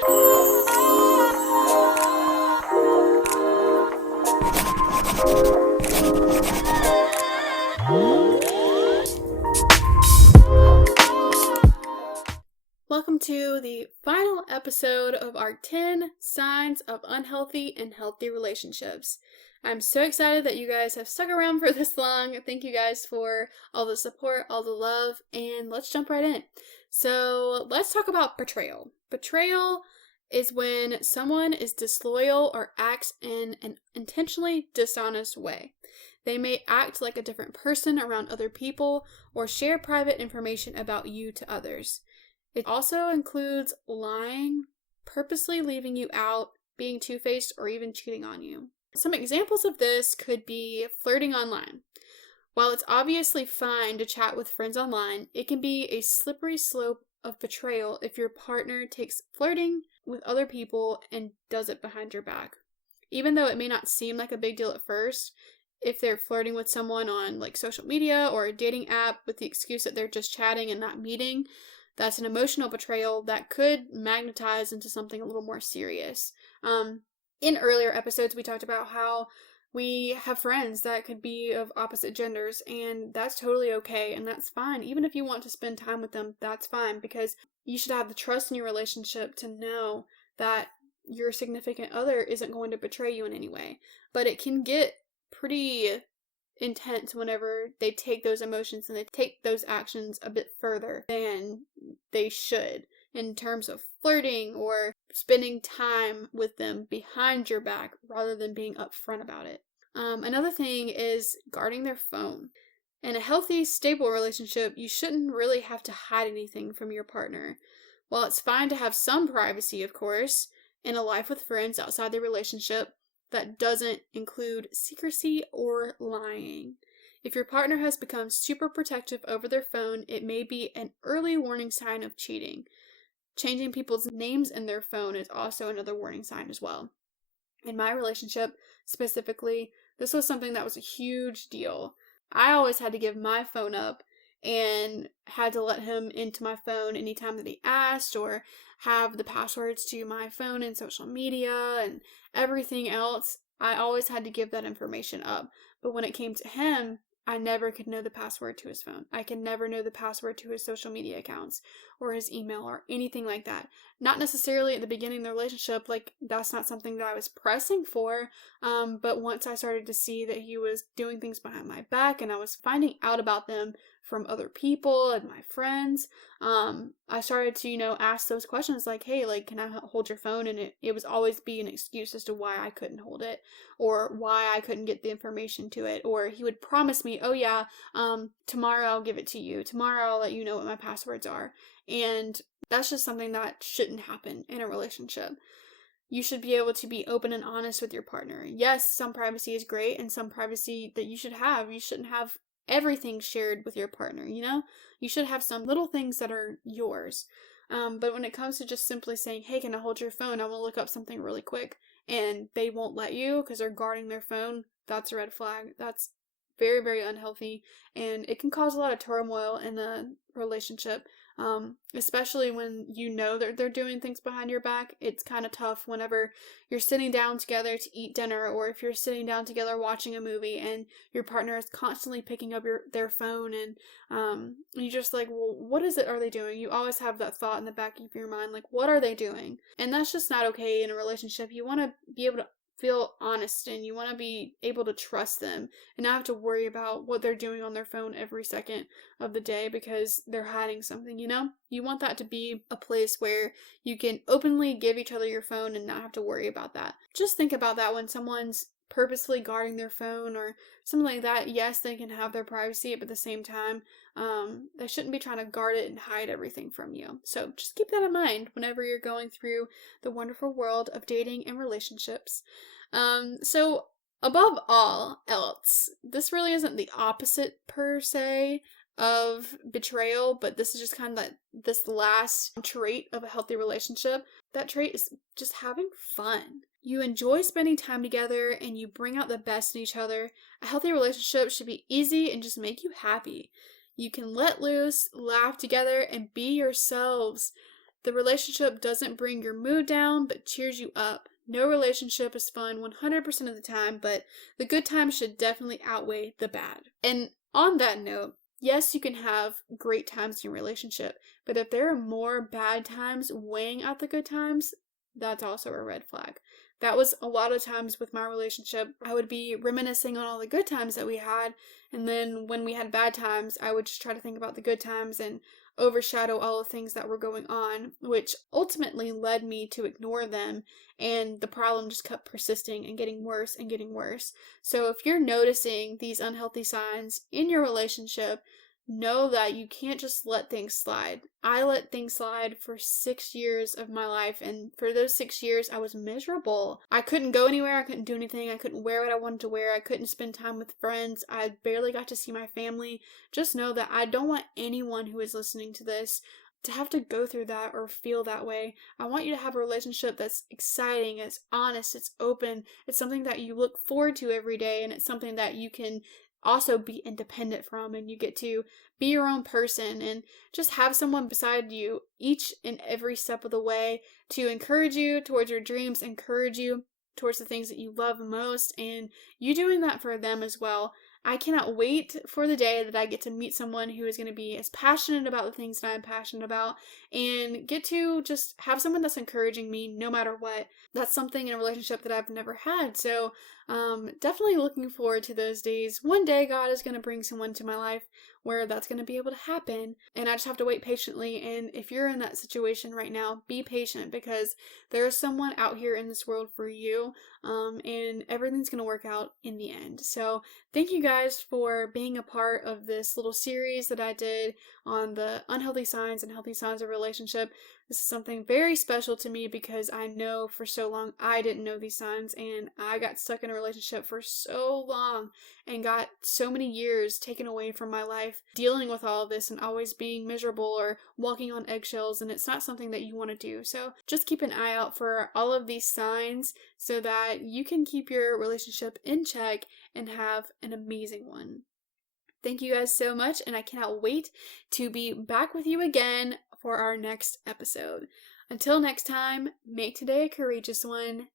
Welcome to the final episode of our 10 signs of unhealthy and healthy relationships. I'm so excited that you guys have stuck around for this long. Thank you guys for all the support, all the love, and let's jump right in. So let's talk about betrayal. Betrayal is when someone is disloyal or acts in an intentionally dishonest way. They may act like a different person around other people or share private information about you to others. It also includes lying, purposely leaving you out, being two-faced, or even cheating on you. Some examples of this could be flirting online. While it's obviously fine to chat with friends online, it can be a slippery slope of betrayal if your partner takes flirting with other people and does it behind your back. Even though it may not seem like a big deal at first, if they're flirting with someone on like social media or a dating app with the excuse that they're just chatting and not meeting, that's an emotional betrayal that could magnetize into something a little more serious. In earlier episodes, we talked about how we have friends that could be of opposite genders, and that's totally okay, and that's fine. Even if you want to spend time with them, that's fine, because you should have the trust in your relationship to know that your significant other isn't going to betray you in any way. But it can get pretty intense whenever they take those emotions and they take those actions a bit further than they should in terms of flirting or spending time with them behind your back rather than being upfront about it. Another thing is guarding their phone. In a healthy, stable relationship, you shouldn't really have to hide anything from your partner. While it's fine to have some privacy, of course, in a life with friends outside the relationship, that doesn't include secrecy or lying. If your partner has become super protective over their phone, it may be an early warning sign of cheating. Changing people's names in their phone is also another warning sign as well. In my relationship, specifically, this was something that was a huge deal. I always had to give my phone up and had to let him into my phone anytime that he asked, or have the passwords to my phone and social media and everything else. I always had to give that information up. But when it came to him, I never could know the password to his phone. I could never know the password to his social media accounts or his email or anything like that. Not necessarily at the beginning of the relationship, like that's not something that I was pressing for, but once I started to see that he was doing things behind my back and I was finding out about them from other people and my friends, I started to, ask those questions like, hey, like, can I hold your phone? And it was always be an excuse as to why I couldn't hold it or why I couldn't get the information to it. Or he would promise me, oh yeah, tomorrow I'll give it to you. Tomorrow I'll let you know what my passwords are. And that's just something that shouldn't happen in a relationship. You should be able to be open and honest with your partner. Yes, some privacy is great and some privacy that you should have. You shouldn't have everything shared with your partner, You should have some little things that are yours. But when it comes to just simply saying, hey, can I hold your phone? I want to look up something really quick. And they won't let you because they're guarding their phone. That's a red flag. That's very, very unhealthy. And it can cause a lot of turmoil in a relationship. Especially when you know that they're doing things behind your back. It's kind of tough whenever you're sitting down together to eat dinner, or if you're sitting down together watching a movie and your partner is constantly picking up their phone, and you just like, well, what is it are they doing? You always have that thought in the back of your mind, like, what are they doing? And that's just not okay in a relationship. You want to be able to feel honest, and you want to be able to trust them and not have to worry about what they're doing on their phone every second of the day because they're hiding something, You want that to be a place where you can openly give each other your phone and not have to worry about that. Just think about that when someone's purposefully guarding their phone or something like that. Yes, they can have their privacy, but at the same time, they shouldn't be trying to guard it and hide everything from you. So just keep that in mind whenever you're going through the wonderful world of dating and relationships. So above all else, this really isn't the opposite per se of betrayal, but this is just kind of this last trait of a healthy relationship. That trait is just having fun. You enjoy spending time together and you bring out the best in each other. A healthy relationship should be easy and just make you happy. You can let loose, laugh together, and be yourselves. the relationship doesn't bring your mood down but cheers you up. No relationship is fun 100% of the time, but the good times should definitely outweigh the bad. And on that note, yes, you can have great times in your relationship, but if there are more bad times weighing out the good times, that's also a red flag. That was a lot of times with my relationship. I would be reminiscing on all the good times that we had, and then when we had bad times, I would just try to think about the good times and overshadow all the things that were going on, which ultimately led me to ignore them, and the problem just kept persisting and getting worse and getting worse. So if you're noticing these unhealthy signs in your relationship, know that you can't just let things slide. I let things slide for 6 years of my life, and for those 6 years, I was miserable. I couldn't go anywhere, I couldn't do anything, I couldn't wear what I wanted to wear, I couldn't spend time with friends, I barely got to see my family. Just know that I don't want anyone who is listening to this to have to go through that or feel that way. I want you to have a relationship that's exciting, it's honest, it's open, it's something that you look forward to every day, and it's something that you can also be independent from, and you get to be your own person and just have someone beside you each and every step of the way to encourage you towards your dreams, encourage you towards the things that you love most, and you doing that for them as well. I cannot wait for the day that I get to meet someone who is going to be as passionate about the things that I'm passionate about, and get to just have someone that's encouraging me no matter what. That's something in a relationship that I've never had. So definitely looking forward to those days. One day God is going to bring someone to my life where that's going to be able to happen, and I just have to wait patiently. And if you're in that situation right now, be patient, because there is someone out here in this world for you, and everything's going to work out in the end. So thank you guys for being a part of this little series that I did on the unhealthy signs and healthy signs of relationship. This is something very special to me because I know for so long I didn't know these signs, and I got stuck in a relationship for so long and got so many years taken away from my life dealing with all of this and always being miserable or walking on eggshells, and it's not something that you want to do. So just keep an eye out for all of these signs so that you can keep your relationship in check and have an amazing one. Thank you guys so much, and I cannot wait to be back with you again for our next episode. Until next time, make today a courageous one.